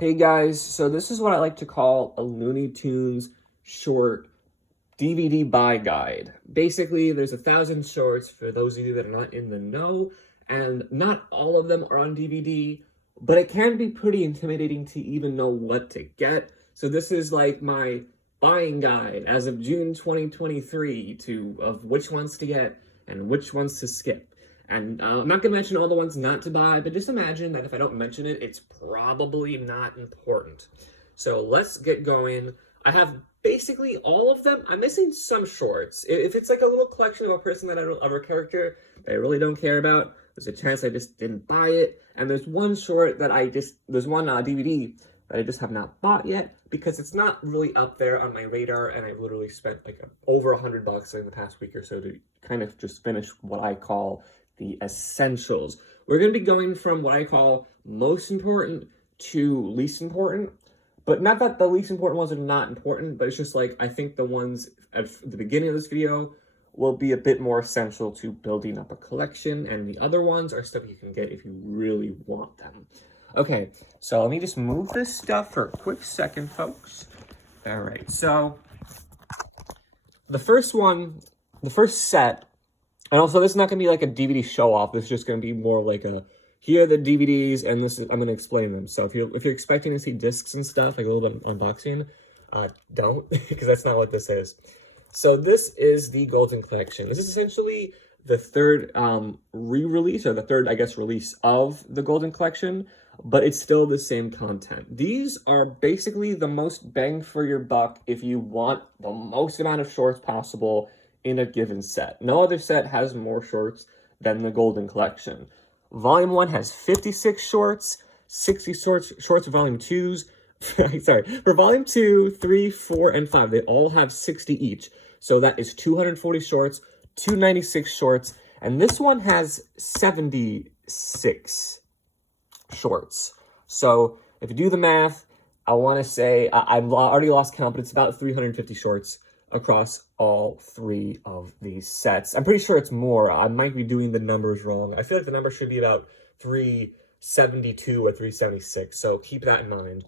Hey guys, so this is what I like to call a Looney Tunes short DVD buy guide. Basically, there's 1,000 shorts for those of you that are not in the know, and not all of them are on DVD, but it can be pretty intimidating to even know what to get. So this is like my buying guide as of June 2023 of which ones to get and which ones to skip. And I'm not going to mention all the ones not to buy, but just imagine that if I don't mention it, it's probably not important. So let's get going. I have basically all of them. I'm missing some shorts. If it's like a little collection of a person of a character that I really don't care about, there's a chance I just didn't buy it. And there's one short that there's one DVD that I just have not bought yet because it's not really up there on my radar, and I've literally spent like over $100 in the past week or so to kind of just finish what I call the essentials. We're going to be going from what I call most important to least important, but not that the least important ones are not important, but it's just like I think the ones at the beginning of this video will be a bit more essential to building up a collection, and the other ones are stuff you can get if you really want them. Okay, so let me just move this stuff for a quick second, folks. All right, so the first set. And also, this is not going to be like a DVD show-off. This is just going to be more like here are the DVDs, and I'm going to explain them. So if you're expecting to see discs and stuff, like a little bit of unboxing, don't, because that's not what this is. So this is the Golden Collection. This is essentially the third re-release, or the third, I guess, release of the Golden Collection, but it's still the same content. These are basically the most bang for your buck if you want the most amount of shorts possible in a given set. No other set has more shorts than the Golden Collection. Volume 1 has 56 shorts, 60 shorts for Volume 2s. Sorry, for Volume 2, 3, 4, and 5, they all have 60 each. So that is 240 shorts, 296 shorts, and this one has 76 shorts. So if you do the math, I want to say, I've already lost count, but it's about 350 shorts across all three of these sets. I'm pretty sure it's more. I might be doing the numbers wrong. I feel like the number should be about 372 or 376, so keep that in mind.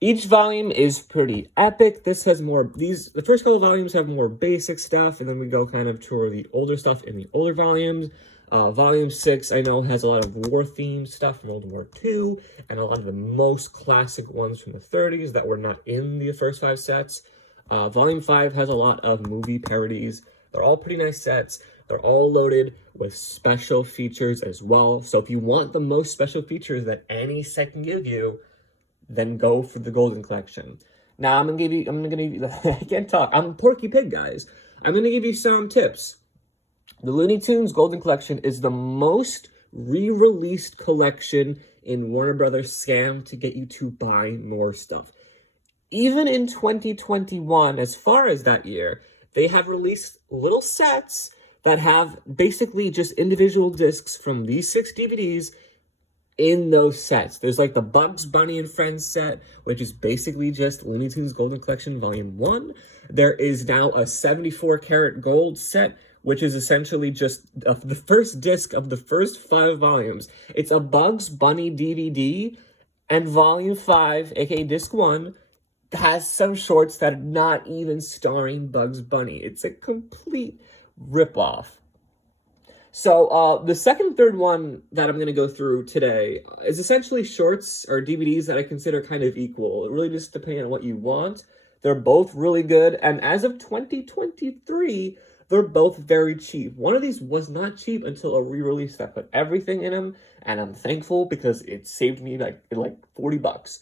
Each volume is pretty epic. This has the first couple volumes have more basic stuff, and then we go kind of toward the older stuff in the older volumes. Volume 6, I know, has a lot of war-themed stuff from World War II, and a lot of the most classic ones from the 30s that were not in the first 5 sets. Volume 5 has a lot of movie parodies. They're all pretty nice sets. They're all loaded with special features as well. So if you want the most special features that any set can give you, then go for the Golden Collection. Now I'm gonna give you I can't talk. I'm Porky Pig, guys. I'm gonna give you some tips. The Looney Tunes Golden Collection is the most re-released collection in Warner Brothers scam to get you to buy more stuff. Even in 2021, as far as that year, they have released little sets that have basically just individual discs from these 6 DVDs in those sets. There's like the Bugs Bunny and Friends set, which is basically just Looney Tunes Golden Collection Volume 1. There is now a 74 karat gold set, which is essentially just the first disc of the first 5 volumes. It's a Bugs Bunny DVD, and Volume 5, aka Disc 1, has some shorts that are not even starring Bugs Bunny. It's a complete ripoff. So the second and third one that I'm going to go through today is essentially shorts or DVDs that I consider kind of equal. It really just depends on what you want. They're both really good, and as of 2023, they're both very cheap. One of these was not cheap until a re-release that put everything in them, and I'm thankful because it saved me like $40.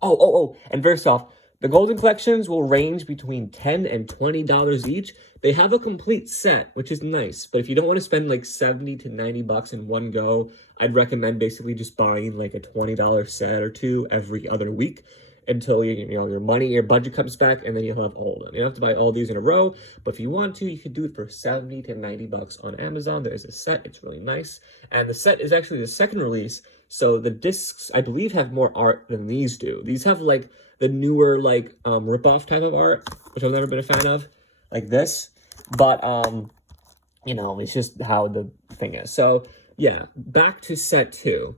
Oh, and first off, the Golden Collections will range between $10 and $20 each. They have a complete set, which is nice, but if you don't want to spend like $70 to $90 in one go, I'd recommend basically just buying like a $20 set or two every other week until your budget comes back, and then you'll have all of them. You don't have to buy all these in a row, but if you want to, you could do it for $70 to $90 on Amazon. There is a set. It's really nice, and the set is actually the second release, so the discs, I believe, have more art than these do. These have like the newer rip-off type of art, which I've never been a fan of, like this. But it's just how the thing is. So yeah, back to set 2.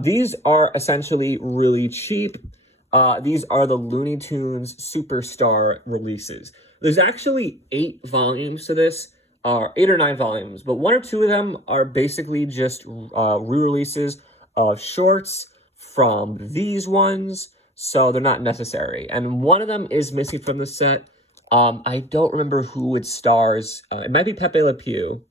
These are essentially really cheap. These are the Looney Tunes Superstar releases. There's actually 8 volumes to this, 8 or 9 volumes, but 1 or 2 of them are basically just re-releases of shorts from these ones, so they're not necessary. And one of them is missing from the set. I don't remember who it stars. It might be Pepe Le Pew.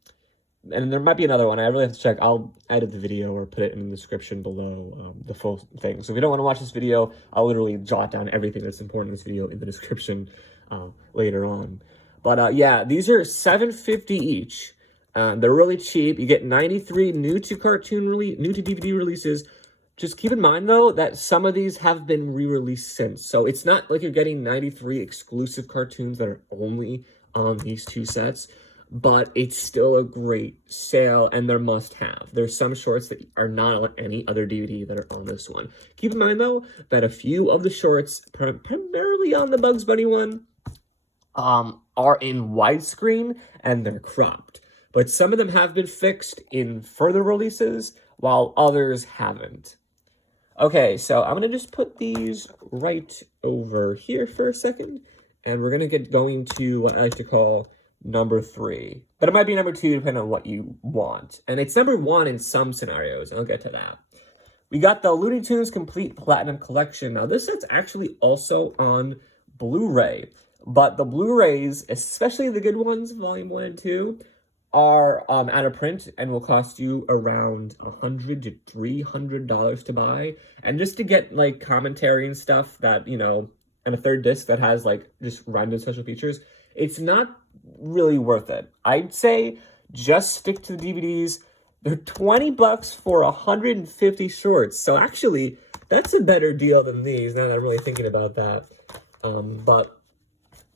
And there might be another one. I really have to check. I'll edit the video or put it in the description below the full thing. So if you don't want to watch this video, I'll literally jot down everything that's important in this video in the description later on. But yeah, these are $7.50 each. They're really cheap. You get 93 new to DVD releases. Just keep in mind, though, that some of these have been re-released since. So it's not like you're getting 93 exclusive cartoons that are only on these 2 sets. But it's still a great sale, and they're must-have. There's some shorts that are not on any other DVD that are on this one. Keep in mind, though, that a few of the shorts, primarily on the Bugs Bunny one, are in widescreen, and they're cropped. But some of them have been fixed in further releases, while others haven't. Okay, so I'm going to just put these right over here for a second, and we're going to get going to what I like to call number 3, but it might be number 2 depending on what you want, and it's number 1 in some scenarios, and I'll get to that. We got the Looney Tunes Complete Platinum Collection. Now this set's actually also on Blu-ray, but the Blu-rays, especially the good ones, volume 1 and 2, are out of print and will cost you around $100 to $300 to buy, and just to get like commentary and stuff that, you know, and a third disc that has like just random special features, it's not really worth it. I'd say just stick to the DVDs. They're $20 for 150 shorts. So actually, that's a better deal than these, now that I'm really thinking about that. But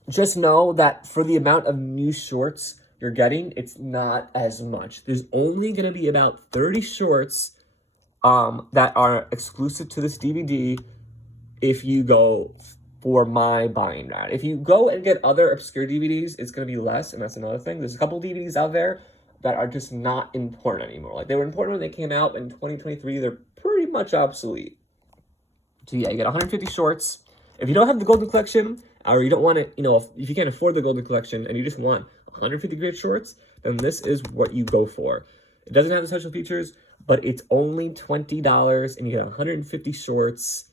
just know that for the amount of new shorts you're getting, it's not as much. There's only going to be about 30 shorts that are exclusive to this DVD if you go for my buying route. If you go and get other obscure DVDs, it's going to be less, and that's another thing. There's a couple DVDs out there that are just not important anymore. Like, they were important when they came out. In 2023, they're pretty much obsolete. So yeah, you get 150 shorts. If you don't have the Golden Collection, or you don't want to, you know, if you can't afford the Golden Collection and you just want 150 great shorts, then this is what you go for. It doesn't have the special features, but it's only $20, and you get 150 shorts.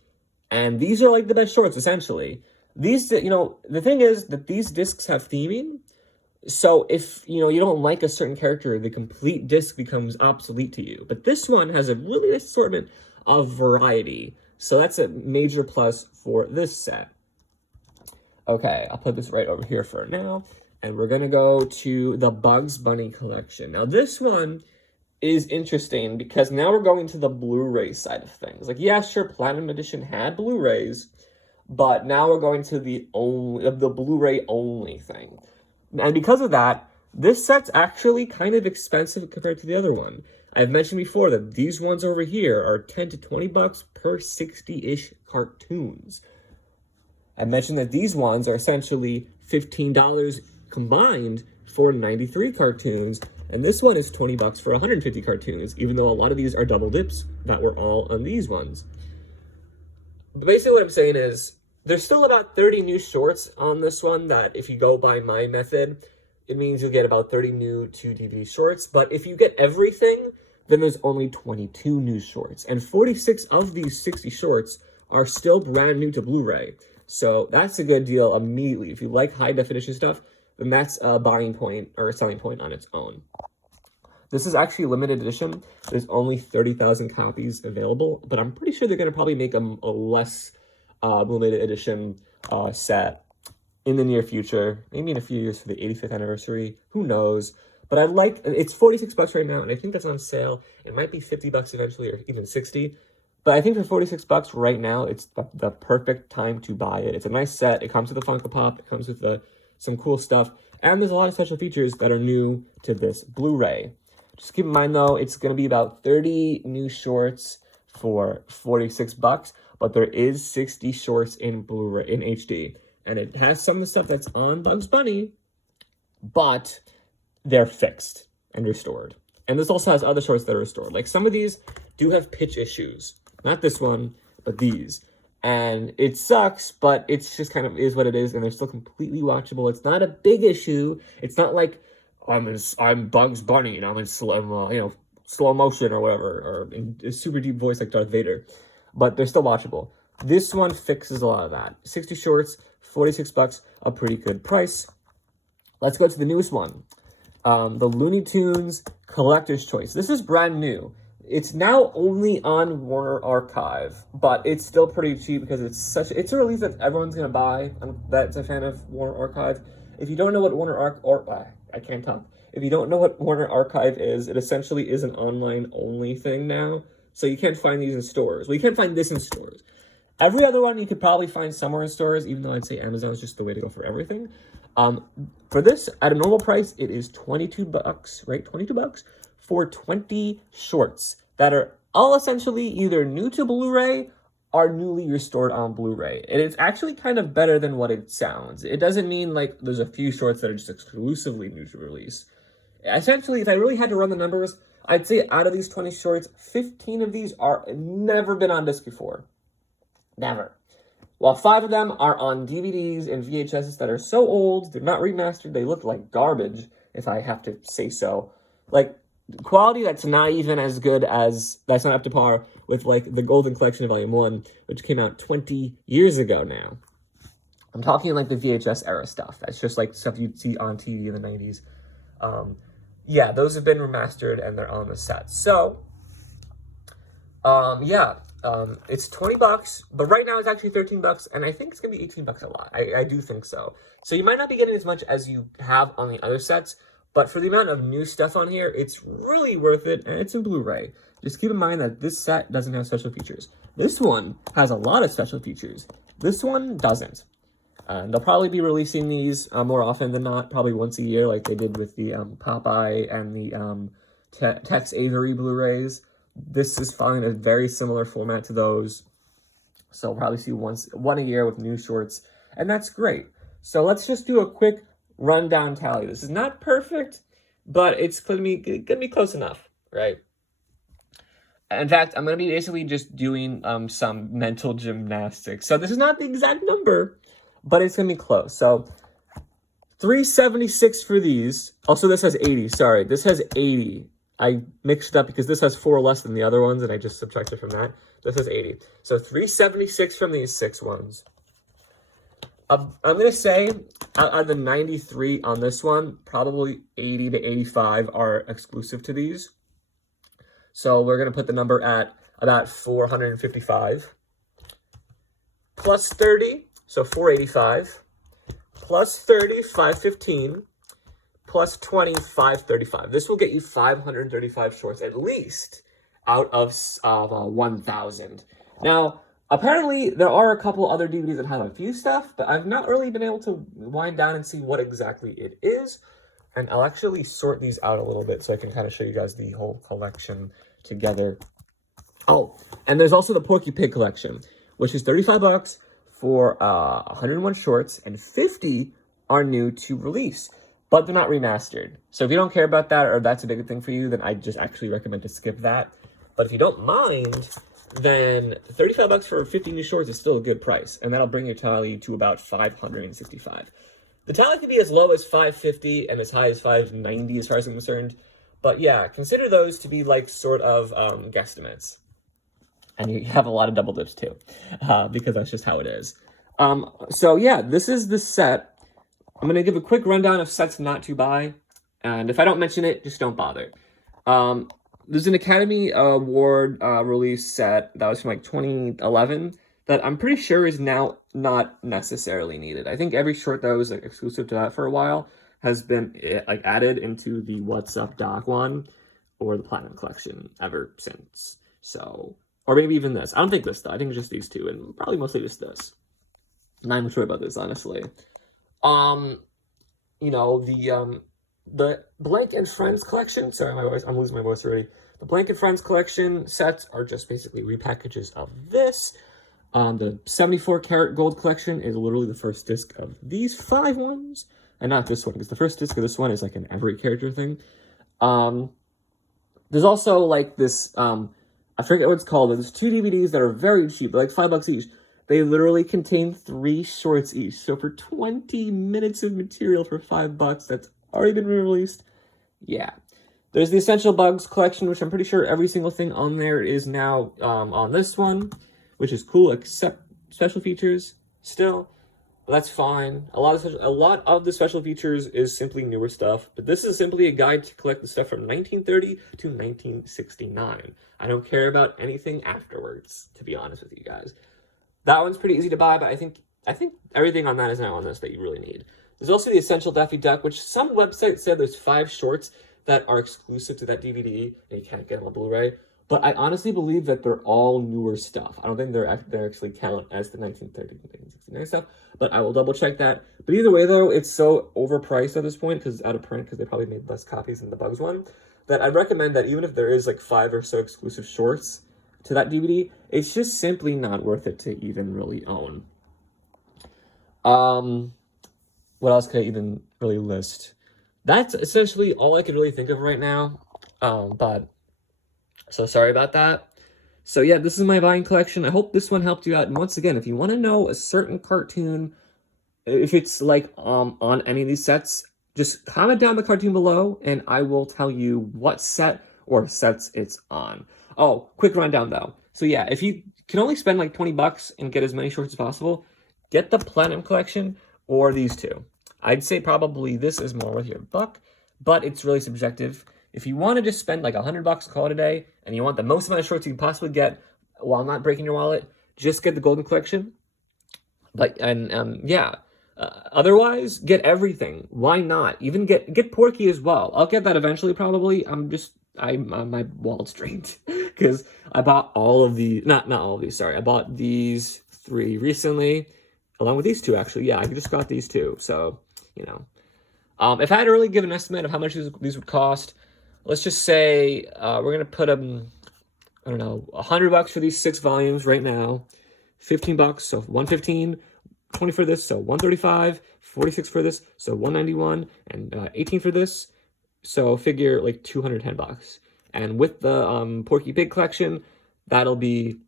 And these are like the best shorts, essentially. These, you know, the thing is that these discs have theming. So if, you know, you don't like a certain character, the complete disc becomes obsolete to you. But this one has a really nice assortment of variety. So that's a major plus for this set. Okay, I'll put this right over here for now. And we're going to go to the Bugs Bunny collection. Now, this one is interesting because now we're going to the Blu-ray side of things. Like, yeah, sure, Platinum Edition had Blu-rays, but now we're going to the Blu-ray only thing. And because of that, this set's actually kind of expensive compared to the other one. I've mentioned before that these ones over here are 10 to 20 bucks per 60-ish cartoons. I mentioned that these ones are essentially $15 combined for 93 cartoons, and this one is 20 bucks for 150 cartoons, even though a lot of these are double dips that were all on these ones. But basically what I'm saying is, there's still about 30 new shorts on this one that if you go by my method, it means you'll get about 30 new to DVD shorts. But if you get everything, then there's only 22 new shorts. And 46 of these 60 shorts are still brand new to Blu-ray. So that's a good deal immediately. If you like high definition stuff, then that's a buying point or a selling point on its own. This is actually a limited edition. There's only 30,000 copies available, but I'm pretty sure they're going to probably make a less limited edition set in the near future. Maybe in a few years for the 85th anniversary. Who knows? But it's 46 bucks right now, and I think that's on sale. It might be 50 bucks eventually, or even 60. But I think for 46 bucks right now, it's the perfect time to buy it. It's a nice set. It comes with a Funko Pop. It comes with some cool stuff. And there's a lot of special features that are new to this Blu-ray. Just keep in mind, though, it's going to be about 30 new shorts for 46 bucks. But there is 60 shorts in Blu-ray, in HD. And it has some of the stuff that's on Bugs Bunny, but they're fixed and restored. And this also has other shorts that are restored. Like some of these do have pitch issues. Not this one, but these. And it sucks, but it's just kind of is what it is, and they're still completely watchable. It's not a big issue. It's not like I'm Bugs Bunny and I'm in slow motion or whatever, or in a super deep voice like Darth Vader. But they're still watchable. This one fixes a lot of that. 60 shorts, $46, a pretty good price. Let's go to the newest one. The Looney Tunes Collector's Choice. This is brand new. It's now only on Warner Archive, but it's still pretty cheap because it's a release that everyone's gonna buy. That's a fan of Warner Archive. If you don't know what If you don't know what Warner Archive is, it essentially is an online only thing now. So you can't find these in stores. Well, you can't find this in stores. Every other one you could probably find somewhere in stores, even though I'd say Amazon is just the way to go for everything. For this, at a normal price, it is $22, right? $22 for 20 shorts that are all essentially either new to Blu-ray or newly restored on Blu-ray. And it's actually kind of better than what it sounds. It doesn't mean like there's a few shorts that are just exclusively new to release. Essentially, if I really had to run the numbers, I'd say out of these 20 shorts, 15 of these are never been on disc before. Never. While 5 of them are on DVDs and VHSs that are so old, they're not remastered, they look like garbage, if I have to say so. Like, quality that's not even as good as, that's not up to par with, like, the Golden Collection Volume 1, which came out 20 years ago now. I'm talking, like, the VHS era stuff. That's just, like, stuff you'd see on TV in the 90s. Yeah, those have been remastered, and they're on the set. So, it's $20, but right now it's actually $13, and I think it's gonna be $18 a lot. I do think so. So you might not be getting as much as you have on the other sets, but for the amount of new stuff on here, it's really worth it, and it's in Blu-ray. Just keep in mind that this set doesn't have special features. This one has a lot of special features. This one doesn't. They'll probably be releasing these more often than not, probably once a year, like they did with the Popeye and the Tex Avery Blu-rays. This is following a very similar format to those. So we'll probably see one a year with new shorts, and that's great. So let's just do a quick rundown tally. This is not perfect, but it's gonna be close enough, right? In fact, I'm gonna be basically just doing some mental gymnastics. So this is not the exact number, but it's gonna be close. So 376 for these. Also, this has 80. Sorry, this has 80. I mixed it up because this has 4 less than the other ones, and I just subtracted from that. This has 80. So 376 from these 6 ones. I'm going to say, out of the 93 on this one, probably 80 to 85 are exclusive to these. So we're going to put the number at about 455. Plus 30, so 485. Plus 30, 515. Plus 20, 535. This will get you 535 shorts at least out of 1,000. Now, apparently, there are a couple other DVDs that have a few stuff, but I've not really been able to wind down and see what exactly it is. And I'll actually sort these out a little bit so I can kind of show you guys the whole collection together. Oh, and there's also the Porky Pig collection, which is $35 for 101 shorts, and 50 are new to release. But they're not remastered. So if you don't care about that, or that's a big thing for you, then I just actually recommend to skip that. But if you don't mind, then $35 for 50 new shorts is still a good price. And that'll bring your tally to about 565. The tally can be as low as 550 and as high as 590 as far as I'm concerned. But yeah, consider those to be like sort of guesstimates. And you have a lot of double dips too, because that's just how it is. So yeah, this is the set. I'm going to give a quick rundown of sets not to buy, and if I don't mention it, just don't bother. There's an Academy Award release set that was from like 2011 that I'm pretty sure is now not necessarily needed. I think every short that was like exclusive to that for a while has been like added into the What's Up Doc one or the Platinum Collection ever since. So, or maybe even this. I don't think this though. I think it's just these two, and probably mostly just this. Not even sure about this, honestly. You know, the Blank and Friends collection, sorry, I'm losing my voice already. The Blank and Friends collection sets are just basically repackages of this. The 74 karat gold collection is literally the first disc of these 5 ones, and not this one, because the first disc of this one is like an every character thing. There's also like this, I forget what it's called, but there's 2 DVDs that are very cheap, like $5 each. They literally contain 3 shorts each. So for 20 minutes of material for $5 that's already been re-released, yeah. There's the Essential Bugs collection, which I'm pretty sure every single thing on there is now on this one, which is cool, except special features still. But that's fine. A lot of the special features is simply newer stuff, but this is simply a guide to collect the stuff from 1930 to 1969. I don't care about anything afterwards, to be honest with you guys. That one's pretty easy to buy, but I think everything on that is now on this that you really need. There's also the Essential Daffy Duck, which some websites said there's 5 shorts that are exclusive to that DVD, and you can't get them on Blu-ray. But I honestly believe that they're all newer stuff. I don't think they're actually count as the 1930 and 1969 stuff, but I will double check that. But either way, though, it's so overpriced at this point because it's out of print because they probably made less copies than the Bugs one, that I'd recommend that even if there is like 5 or so exclusive shorts to that DVD, it's just simply not worth it to even really own. What else could I even really list? That's essentially all I can really think of right now. But so sorry about that. So yeah, this is my Vine collection. I hope this one helped you out. And once again, if you want to know a certain cartoon, if it's like on any of these sets, just comment down the cartoon below and I will tell you what set or sets it's on. Oh, quick rundown though. So yeah, if you can only spend like $20 and get as many shorts as possible, get the Platinum collection or these two. I'd say probably this is more worth your buck, but it's really subjective. If you want to just spend like $100 and call it a day, and you want the most amount of shorts you can possibly get while not breaking your wallet, just get the Golden Collection. But otherwise, get everything. Why not? Even get Porky as well. I'll get that eventually, probably. My wallet's drained because I bought all of the not all of these. Sorry, I bought these 3 recently, along with these 2 actually. Yeah, I just got these 2. So you know, if I had to really give an estimate of how much these would cost, let's just say we're gonna put them, I don't know, $100 for these 6 volumes right now, $15, so $115, 20 for this, so $135, 46 for this, so $191, and 18 for this, so figure like $210. And with the Porky Pig collection, that'll be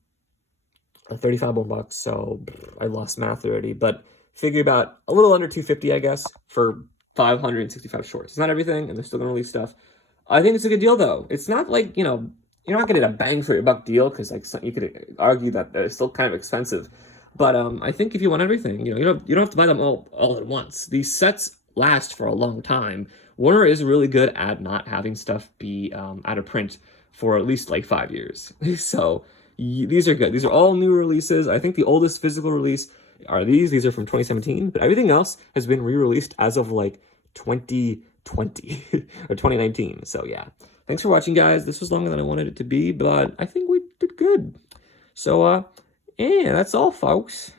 35 more bucks. So I lost math already, but figure about a little under $250, I guess, for 565 shorts. It's not everything, and they're still gonna release stuff. I think it's a good deal, though. It's not like, you're not gonna get a bang for your buck deal, because like you could argue that they're still kind of expensive. But I think if you want everything, you don't have to buy them all at once. These sets last for a long time. Warner is really good at not having stuff be out of print for at least like 5 years. So these are good. These are all new releases. I think the oldest physical release are these. These are from 2017, but everything else has been re-released as of like 2020 or 2019. So yeah, thanks for watching, guys. This was longer than I wanted it to be, but I think we did good. So yeah, that's all, folks.